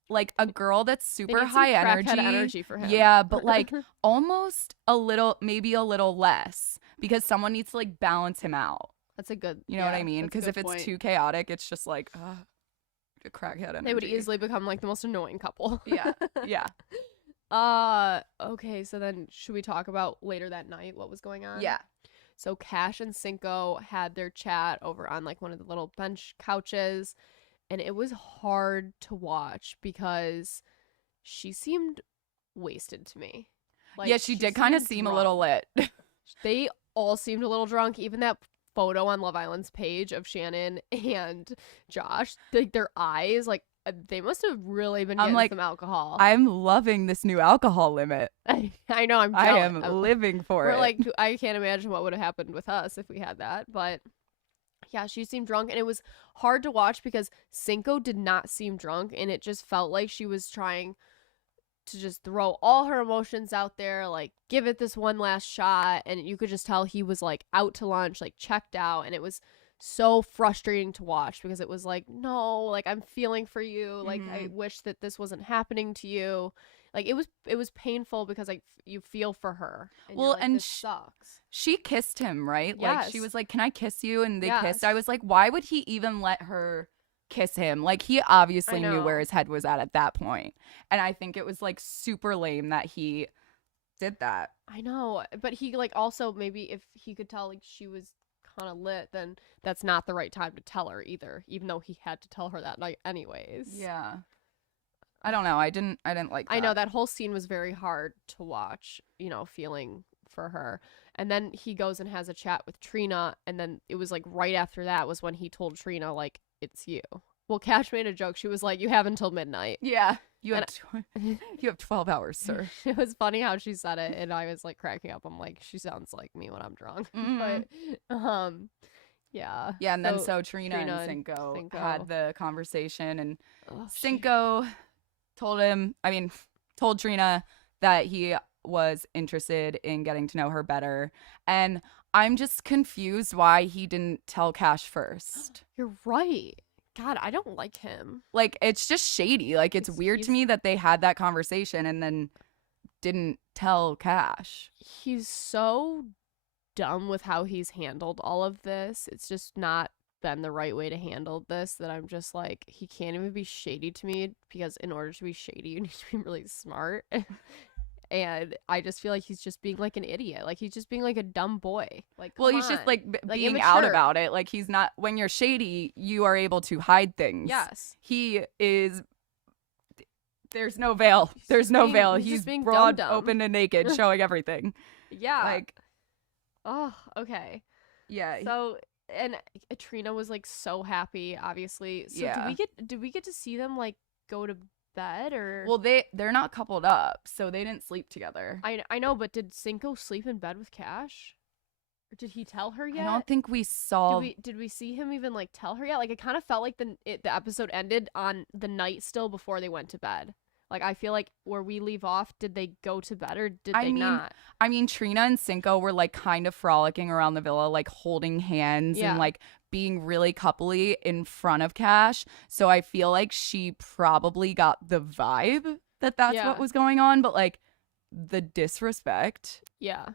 like a girl that's They super need some high crackhead energy for him. Yeah, but like almost a little, maybe a little less, because someone needs to like balance him out. That's a good. You know what yeah, I mean? that's a Because if good it's point. too chaotic, it's just like a crackhead energy. They would easily become like the most annoying couple. Yeah, yeah. Okay, so then should we talk about later that night what was going on? Yeah. So Cash and Cinco had their chat over on like one of the little bench couches, and it was hard to watch because she seemed wasted to me. Like, Yeah, she did kind of seemed seem a drunk. little lit. They all seemed a little drunk. Even that photo on Love Island's page of Shannon and Josh, like their eyes, like they must have really been I'm getting like, some alcohol. I'm loving this new alcohol limit. I know. I'm. I jealous. am living for We're it. like, I can't imagine what would have happened with us if we had that. But yeah, she seemed drunk, and it was hard to watch because Cinco did not seem drunk, and it just felt like she was trying to just throw all her emotions out there, like give it this one last shot. And you could just tell he was like out to lunch, like checked out, and it was so frustrating to watch because it was like, no, like I'm feeling for you, like I wish that this wasn't happening to you. Like it was painful because like you feel for her. And Well, you're like, and this sucks. she kissed him, right? Like she Yes. was like, "Can I kiss you?" And they Yes. kissed. I was like, "Why would he even let her kiss him?" Like he obviously knew know. where his head was at that point. And I think it was like super lame that he did that. I know, but he like also maybe if he could tell like she was kind of lit, then that's not the right time to tell her either, even though he had to tell her that night anyways. Yeah. I don't know. I didn't like that. I know that whole scene was very hard to watch, you know, feeling for her. And then he goes and has a chat with Trina, and then it was like right after that was when he told Trina, like, it's you. Well, Cash made a joke. She was like, you have until midnight. Yeah. You have 12 hours, sir. It was funny how she said it, and I was like cracking up. I'm like, she sounds like me when I'm drunk. Mhm. But yeah. Yeah, and then so Trina and Cinco had the conversation, and Cinco told Trina that he was interested in getting to know her better. And I'm just confused why he didn't tell Cash first. You're right. God, I don't like him. Like, it's just shady. Like, it's weird to me that they had that conversation and then didn't tell Cash. He's so dumb with how he's handled all of this. It's just not been the right way to handle this, that I'm just like, he can't even be shady to me, because in order to be shady, you need to be really smart. And I just feel like he's just being like an idiot. Like, he's just being like a dumb boy. Like, well, he's just like being out about it. Like, he's not, when you're shady, you are able to hide things. Yes. He is, there's no veil. There's no veil. He's being broad, dumb. open and naked, showing everything. Yeah. Like, oh, okay. Yeah. So, and Trina was like so happy, obviously. So yeah. did we get to see them like go to bed, or? Well, they're not coupled up, so they didn't sleep together. I know, but did Cinco sleep in bed with Cash? Or did he tell her yet? I don't think we saw. Did we see him even like tell her yet? Like, it kind of felt like the episode ended on the night still before they went to bed. Like, I feel like where we leave off, did they go to bed or did they not? I mean, Trina and Cinco were like kind of frolicking around the villa, like holding hands and like being really coupley in front of Cash. So I feel like she probably got the vibe that that's what was going on. But like the disrespect. Yeah.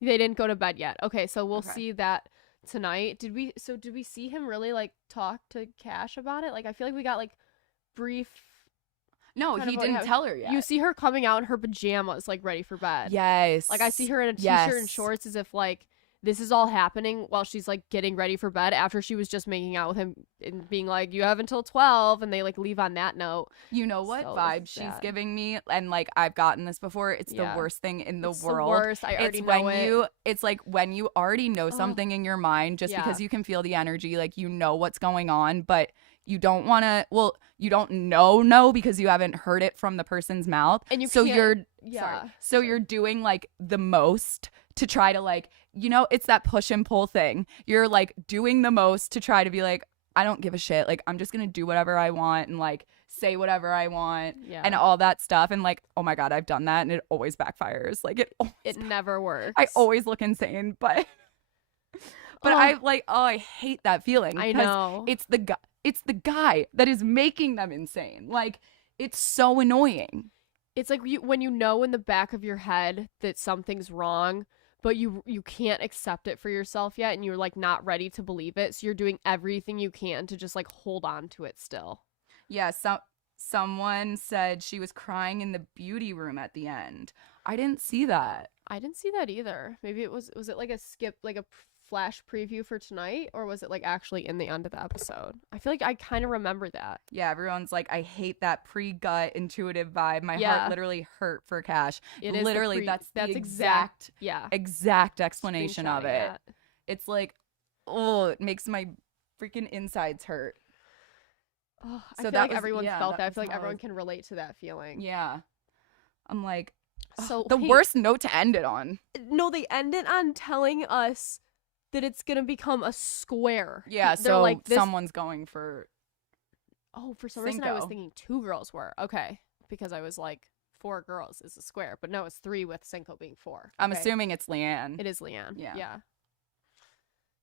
They didn't go to bed yet. Okay, so we'll see that tonight. Did we see him really like talk to Cash about it? Like, I feel like we got like brief. No, he didn't tell her yet. You see her coming out in her pajamas, like ready for bed. Yes. Like, I see her in a t-shirt and shorts, as if like this is all happening while she's like getting ready for bed, after she was just making out with him and being like, you have until 12, and they like leave on that note. You know what vibe she's giving me? And like, I've gotten this before. It's the worst thing in the world. The worst. I already know it. It's like when you already know something in your mind, just because you can feel the energy, like you know what's going on, but you don't want to, well, you don't know because you haven't heard it from the person's mouth. And you so you're doing like the most to try to like, you know, it's that push and pull thing. You're like doing the most to try to be like, I don't give a shit. Like, I'm just going to do whatever I want and like say whatever I want and all that stuff. And like, oh my God, I've done that and it always backfires. Like it never works. I always look insane, but I like, I hate that feeling. I know. It's the guy that is making them insane. Like, it's so annoying. It's like when you know in the back of your head that something's wrong, but you can't accept it for yourself yet, and you're like not ready to believe it, so you're doing everything you can to just like hold on to it still. Yeah, someone said she was crying in the beauty room at the end. I didn't see that. I didn't see that either. Maybe it was it like a skip, like a flash preview for tonight, or was it like actually in the end of the episode? I feel like I kind of remember that. Yeah, everyone's like, I hate that pre-gut intuitive vibe. My heart literally hurt for Cash. It is literally that's the exact explanation of it. It's like, oh, it makes my freaking insides hurt. Oh, so I feel like everyone felt that. I feel like everyone can relate to that feeling. Yeah. I'm like, so the worst note to end it on. No, they end it on telling us that it's gonna become a square. Yeah, so like someone's going for. Oh, for some reason I was thinking 2 girls were okay, because I was like 4 girls is a square, but no, it's 3 with Cinco being 4. Okay. I'm assuming it's Leanne. It is Leanne. Yeah.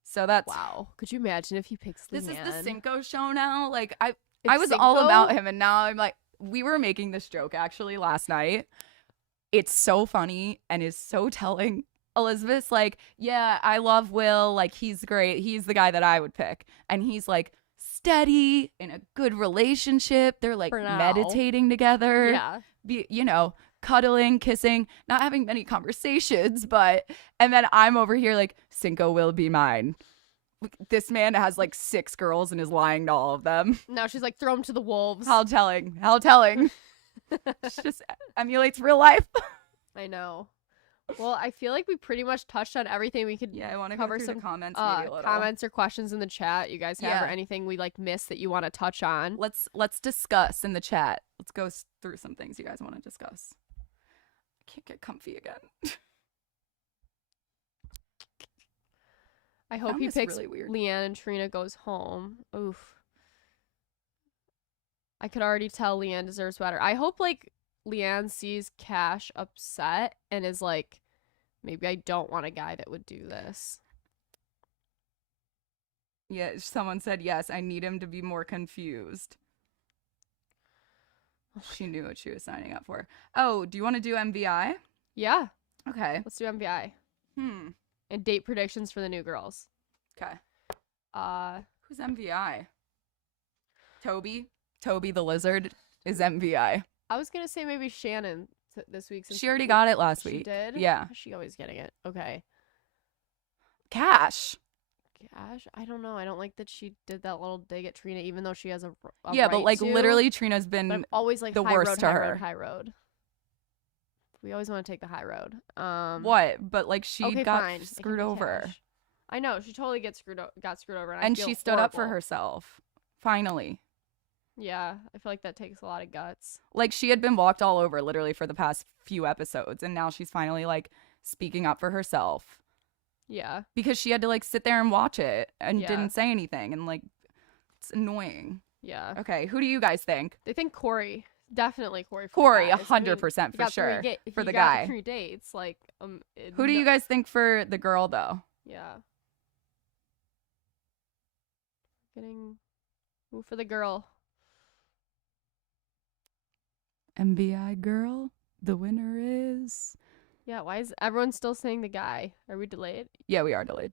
So that's Could you imagine if he picks Leanne? This is the Cinco show now. Like I was all about him, and now I'm like, we were making this joke actually last night. It's so funny and is so telling. Elizabeth's like, yeah, I love Will. Like, he's great. He's the guy that I would pick. And he's like steady in a good relationship. They're like meditating together. Yeah. Cuddling, kissing, not having many conversations. And then I'm over here like, Cinco will be mine. This man has like 6 girls and is lying to all of them. Now she's like, throw him to the wolves. How telling. How telling. She just emulates real life. I know. Well, I feel like we pretty much touched on everything. We could Yeah, I want to cover go through some the comments maybe a little. comments or questions in the chat you guys have, or Yeah. anything we like missed that you want to touch on. Let's discuss in the chat. Let's go through some things you guys want to discuss. I can't get comfy again. I hope Found he this picks really weird. Leanne and Trina goes home. Oof. I could already tell Leanne deserves better. I hope like Leanne sees Cash upset and is like, maybe I don't want a guy that would do this. Yeah, someone said yes. I need him to be more confused. She knew what she was signing up for. Oh, do you want to do MVI? Yeah, Okay. let's do MVI and date predictions for the new girls. Okay. Uh, Who's MVI? Toby the lizard is MVI. I was gonna say maybe Shannon this week. Since She already got it last She week. did? Yeah. She always getting it. Okay. Cash. Cash? I don't know. I don't like that she did that little dig at Trina, even though she has a Yeah, but right like to. literally Trina's But I'm been always like the high worst road, to high her. road, high road. We always want to take the high road. what? But like she Okay, got fine. It can screwed be over. Cash. I know. She totally got screwed over, and I And feel she stood up for horrible. herself. Finally. Yeah, I feel like that takes a lot of guts. Like she had been walked all over literally for the past few episodes, and now she's finally like speaking up for herself. Yeah. Because she had to like sit there and watch it and Yeah. didn't say anything, and like it's annoying. Yeah. Okay, who do you guys think? They think Korey. Definitely Korey. Corey, for the guys. I mean, 100% he for got sure. he the got guy. 3 dates. Like, Who do you guys think for the girl though? Yeah. Getting. Who for the girl? MBI girl. The winner is. Yeah. Why is everyone still saying the guy? Are we delayed? Yeah, we are delayed.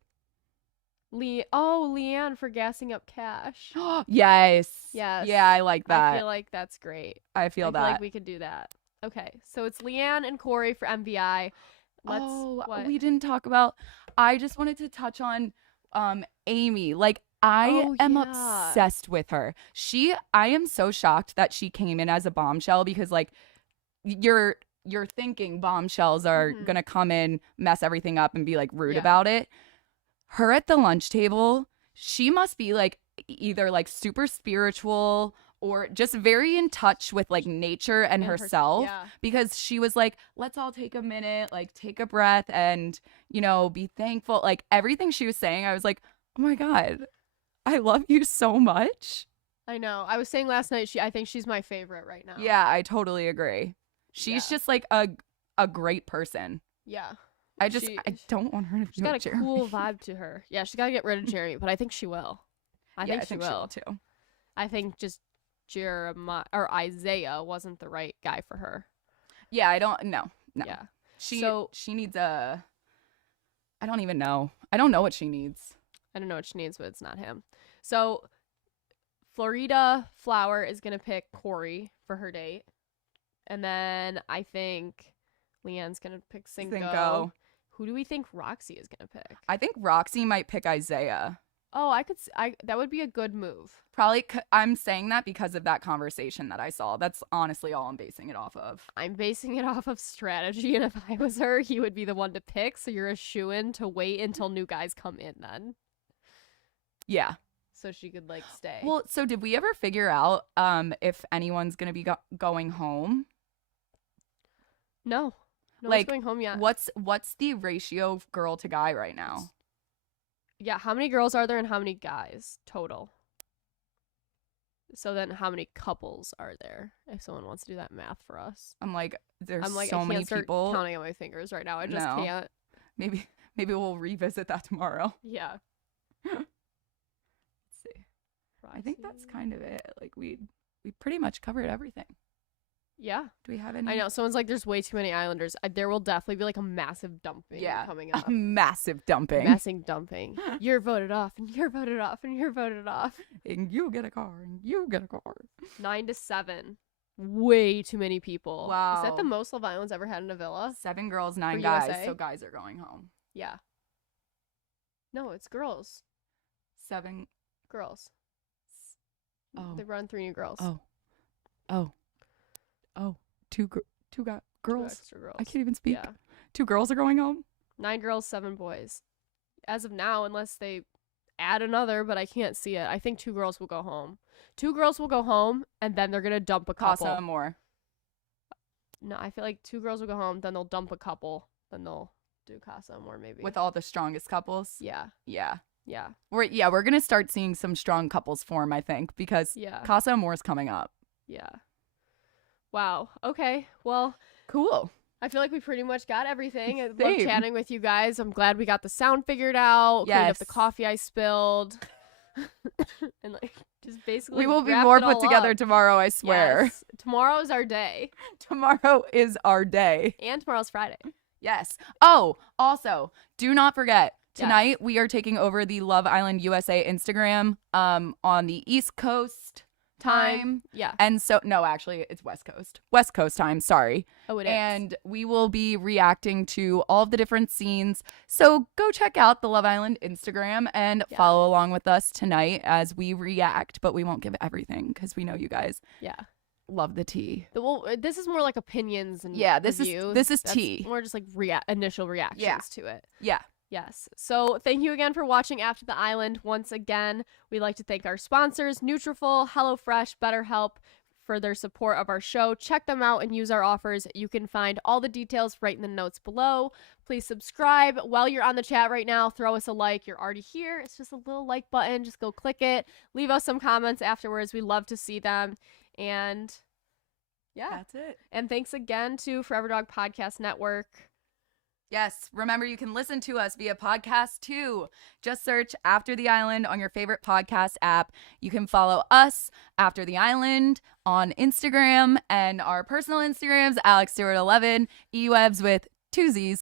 Leanne for gassing up Cash. Yes. Yes. Yeah, I like that. I feel like that's great. I feel I that. feel like we could do that. Okay, so it's Leanne and Korey for MVI. What? We didn't talk about. I just wanted to touch on Amy. Like I am yeah. obsessed with her. I am so shocked that she came in as a bombshell because like you're thinking bombshells are Mhm. gonna come in, mess everything up, and be like rude Yeah. about it. Her at the lunch table, she must be like either like super spiritual or just very in touch with like nature and herself. Yeah. Because she was like, let's all take a minute, like take a breath and, be thankful. Like everything she was saying, I was like, oh my God, I love you so much. I know. I was saying last night, I think she's my favorite right now. Yeah, I totally agree. She's Yeah. just like a great person. Yeah. I don't want her to She's be got like a Jeremy. cool vibe to her. Yeah, she's got to get rid of Jeremy, but I think she will. I think she will too. I think just Jeremiah or Isaiah wasn't the right guy for her. Yeah, I don't no. Yeah. She needs a I don't even know. I don't know what she needs. I don't know what she needs, but it's not him. So Florida Flower is going to pick Korey for her date. And then I think Leanne's going to pick Cinco. Who do we think Roxy is going to pick? I think Roxy might pick Isaiah. Oh, that would be a good move. Probably I'm saying that because of that conversation that I saw. That's honestly all I'm basing it off of. I'm basing it off of strategy, and if I was her, he would be the one to pick, so you're a shoo-in to wait until new guys come in then. Yeah. So she could, like, stay. Well, so did we ever figure out if anyone's going to be going home? No. No Like, one's going home yet. What's the ratio of girl to guy right now? Yeah, how many girls are there and how many guys total? So then how many couples are there, if someone wants to do that math for us? I'm like, there's I'm like, so I can't many start people. counting on my fingers right now. I just No. can't. Maybe we'll revisit that tomorrow. Yeah. Let's see. I think that's kind of it. Like we pretty much covered everything. Yeah. Do we have any? I know. Someone's like, there's way too many Islanders. There will definitely be like a massive dumping coming up. A massive dumping. Massive dumping. You're voted off, and you're voted off, and you're voted off. And you get a car, and you get a car. 9-7. Way too many people. Wow. Is that the most Love Island's ever had in a villa? 7 girls, 9 For guys. USA? So guys are going home. Yeah. No, it's girls. 7. girls. Oh. They run 3 new girls. Oh. 2 2 girls. extra girls. I can't even speak. Yeah. 2 girls are going home. 9 girls, 7 boys. As of now, unless they add another, but I can't see it. I think 2 girls will go home. 2 girls will go home, and then they're gonna dump a couple. Casa Amor. No, I feel like 2 girls will go home, then they'll dump a couple, then they'll do Casa Amor maybe. With all the strongest couples. Yeah. Yeah. Yeah. We're gonna start seeing some strong couples form, I think, because Yeah. Casa Amor is coming up. Yeah. Wow. Okay. Well, Cool. I feel like we pretty much got everything. I love Same. chatting with you guys. I'm glad we got the sound figured out. Cleaned up the Yes. coffee I spilled. And like just basically We will be wrapped more it all put together up. tomorrow, I swear. Yes. Tomorrow's our day. Tomorrow is our day. And tomorrow's Friday. Yes. Oh, also, do not forget, Yes. tonight we are taking over the Love Island USA Instagram on the East Coast time. Yeah. And so, no, actually, it's West Coast. West Coast time, sorry. Oh, it is. And we will be reacting to all of the different scenes. So go check out the Love Island Instagram and Yeah. follow along with us tonight as we react. But we won't give everything because we know you guys Yeah. love the tea. Well, this is more like opinions and Yeah, this is reviews. this is That's tea. more just like initial reactions to it. Yeah. Yes. So thank you again for watching After the Island. Once again, we'd like to thank our sponsors, Nutrafol, HelloFresh, BetterHelp, for their support of our show. Check them out and use our offers. You can find all the details right in the notes below. Please subscribe. While you're on the chat right now, throw us a like. You're already here. It's just a little like button. Just go click it. Leave us some comments afterwards. We love to see them. And yeah. That's it. And thanks again to Forever Dog Podcast Network. Yes, remember you can listen to us via podcast too. Just search After the Island on your favorite podcast app. You can follow us, After the Island, on Instagram and our personal Instagrams, Alex Stewart 11, eWebs with 2 Z's.